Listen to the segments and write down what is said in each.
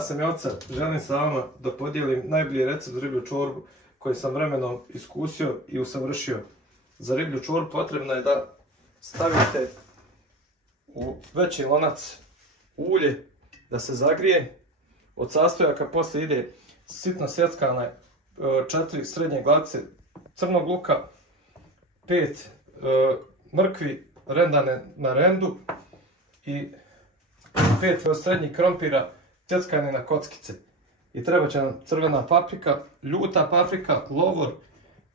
Ja sam Joca, želim sa vama da podijelim najbolji recept za riblju čorbu koji sam vremenom iskusio i usavršio. Za riblju čorbu potrebno je da stavite u veći lonac ulje da se zagrije. Od sastojaka poslije ide sitno sjeckane 4 srednje glavice crnog luka, 5 mrkvi rendane na rendu i 5 srednjih krompira sjeckane na kockice. I treba će nam crvena paprika, ljuta paprika, lovor,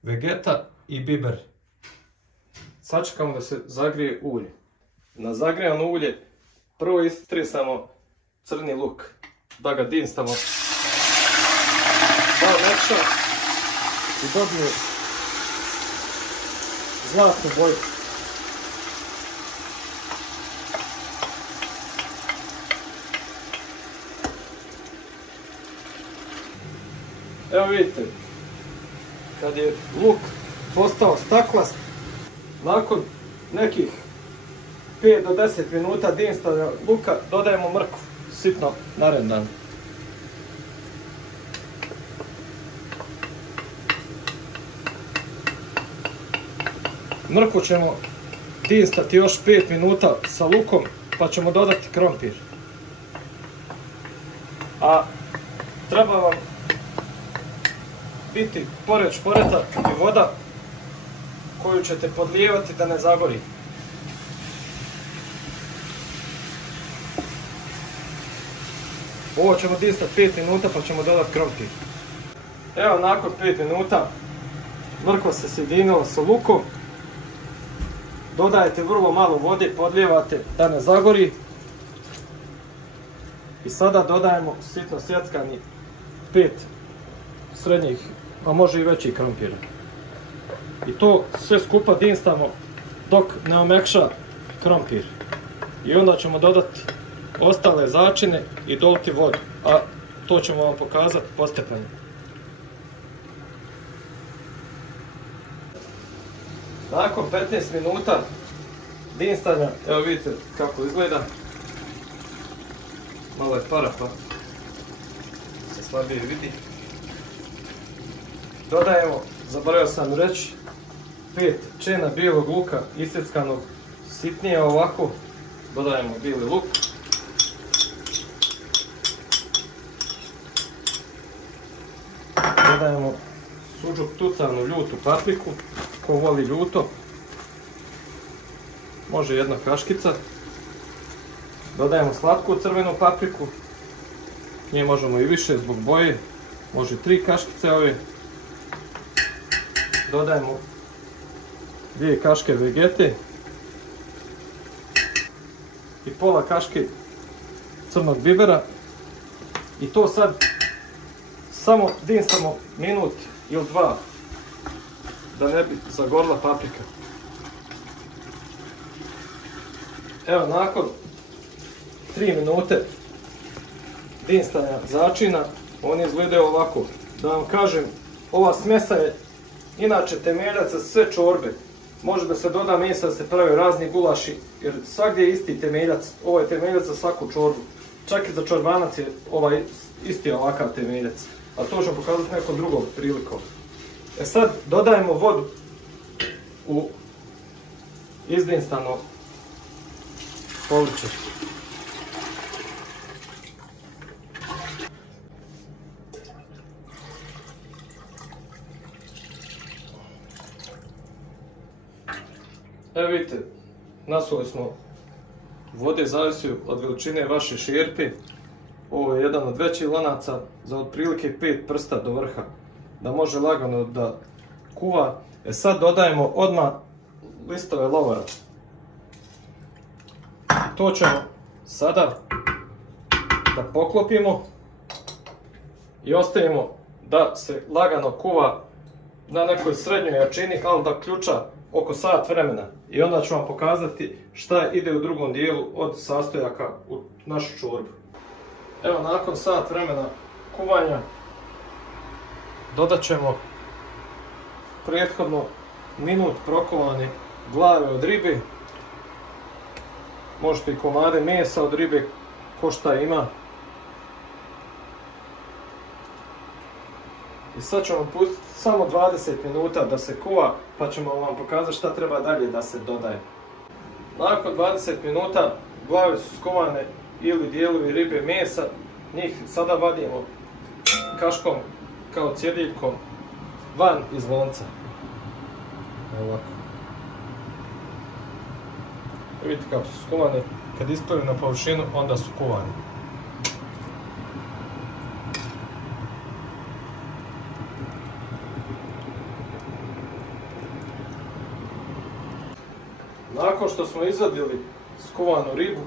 vegeta i biber. Sačekamo da se zagrije ulje. Na zagrijano ulje prvo istresamo crni luk, da ga dinstamo da omekša i dobije zlatnu boju. Evo vidite, kad je luk postao staklast, nakon nekih 5 do 10 minuta dinstanja luka dodajemo mrkvu, sitno narendanu. Mrkvu ćemo dinstati još 5 minuta sa lukom, pa ćemo dodati krompir. A treba vam biti pored šporeta i voda koju ćete podlijevati da ne zagori. Ovo ćemo dinstati 5 minuta pa ćemo dodati krompir. Evo nakon 5 minuta mrkva se sjedinila sa lukom. Dodajete vrlo malo vode, podlijevate da ne zagori. I sada dodajemo sitno sjeckani 5 srednjih, a može i većih krompira. I to sve skupa dinstamo dok ne omekša krompir. I onda ćemo dodati ostale začine i doliti vodu, a to ćemo vam pokazati postepeno. Nakon 15 minuta dinstanja, evo vidite kako izgleda. Malo je para pa se slabije vidi. Dodajemo, zaboravio sam reći, 5 čena bijelog luka isjeckanog sitnije ovako. Dodajemo bijeli luk. Dodajemo suđuk tucanu ljutu papriku, ko voli ljuto. Može jedna kaškica. Dodajemo slatku crvenu papriku. Nje možemo i više zbog boje. Može 3 kaškice ove. Dodajemo 2 kaške vegete i pola kaške crnog bibera. I to sad samo dinstamo minut ili 2 da ne bi zagorila paprika. Evo nakon 3 minute dinstanja začina oni izgledaju ovako. Da vam kažem, ova smjesa je inače temeljac za sve čorbe. Može da se doda mesa, da se prave razni gulaši, jer svagdje je isti temeljac. Ovo je temeljac za svaku čorbu. Čak i za čorbanac je ovaj isti ovakav temeljac. A to ću pokazati nekom drugom prilikom. E sad dodajemo vodu u izdinstano povrće. Evo vidite, nasuli smo vode, zavisi od veličine vaše šerpe. Ovo je jedan od većih lanaca za otprilike 5 prsta do vrha, da može lagano da kuva. E sad dodajemo odmah listove lovora. To ćemo sada da poklopimo i ostavimo da se lagano kuva na nekoj srednjoj jačini, ali da ključa oko sat vremena. I onda ću vam pokazati šta ide u drugom dijelu od sastojaka u našu čorbu. Evo nakon sat vremena kuvanja dodat ćemo prethodno minut prokovane glave od ribe. Možete i komade mesa od ribe ko šta ima. I sad ćemo pustiti samo 20 minuta da se kuva, pa ćemo vam pokazati šta treba dalje da se dodaje. Nakon 20 minuta glave su skuvane ili dijelovi ribe mesa, njih sada vadimo kaškom kao cjediljkom van iz lonca. Evo ovako. Vidite kako su skuvane, kad isplivaju na površinu onda su kuvane. Nakon što smo izvadili skuvanu ribu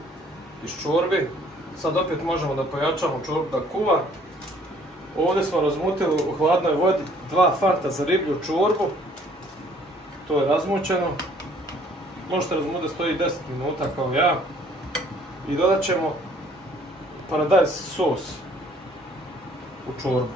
iz čorbe, sad opet možemo da pojačamo čorbu da kuva. Ovdje smo razmutili u hladnoj vodi 2 fanta za riblju čorbu. To je razmućeno. Možete razmutiti, stoji 10 minuta kao ja. I dodat ćemo paradajz sos u čorbu.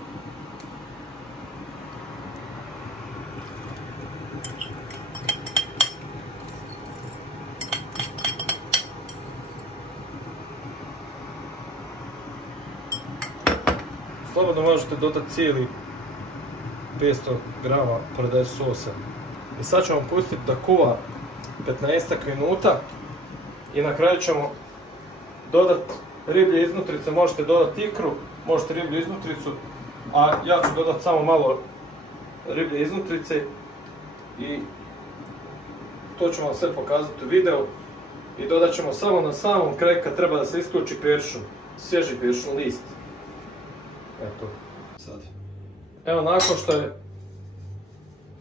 Slobodno možete dodati cijeli 500 grama paradajz sosa. I sad ćemo pustiti da kuva 15 minuta i na kraju ćemo dodati riblje iznutrice, možete dodati ikru, možete riblju iznutricu, a ja ću dodati samo malo riblje iznutrice i to ću vam sve pokazati u videu. I dodat ćemo samo na samom kraju kad treba da se isključi peršun, svježi peršun list. Eto, sad. Evo, nakon što je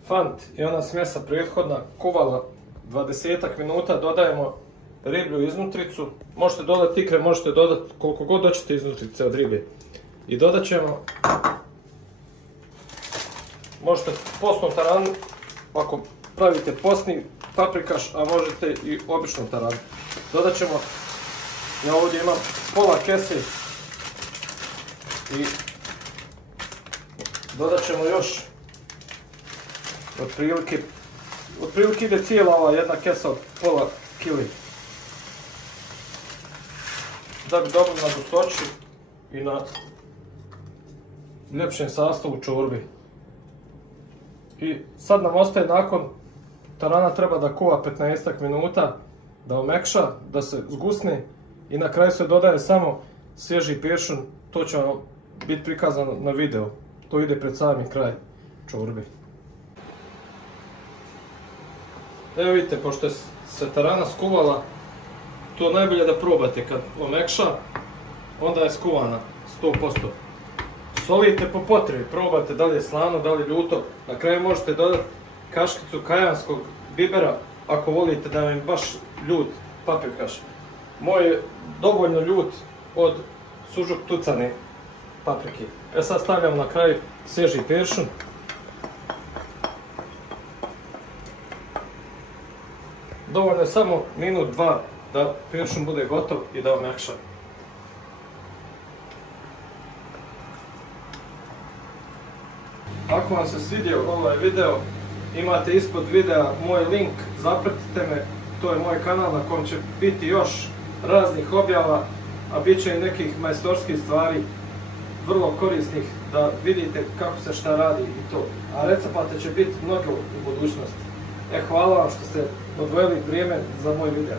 fant i ona smjesa prethodna kuvala 20 minuta, dodajemo riblju iznutricu. Možete dodati ikre, možete dodati koliko god hoćete iznutrice od ribe. I dodat ćemo, možete postnu taranu, ako pravite postni paprikaš, a možete i običnu taranu. Dodat ćemo, ja ovdje imam pola kese i dodat ćemo još otprilike ide cijela ova jedna kesa od pola kili. Da bi dobro na gustoći i na ljepšem sastavu čorbi. I sad nam ostaje, nakon tarana treba da kuva 15 minuta, da omekša, da se zgusne i na kraju se dodaje samo svježi peršun. To će vam biti prikazano na videu. To ide pred sami kraj čorbi. Evo vidite, pošto je se tarana skuvala, to najbolje da probate kad omekša, onda je skuvana 100%. Solite po potrebi, probate da li je slano, da li je ljuto. Na kraju možete dodati kaškicu kajanskog bibera ako volite da vam je baš ljut paprikaš. Moj je dovoljno ljut od sužuk tucane paprike. Sad stavljam na kraj svježi peršun. Dovoljno je samo minut, dva da peršun bude gotov i da omekša. Ako vam se svidio ovaj video, imate ispod videa moj link, zapratite me, to je moj kanal na kojem će biti još raznih objava, a bit će i nekih majstorskih stvari, vrlo korisnih, da vidite kako se šta radi i to. A recepata će biti mnogo u budućnosti. Hvala vam što ste odvojili vrijeme za moj video.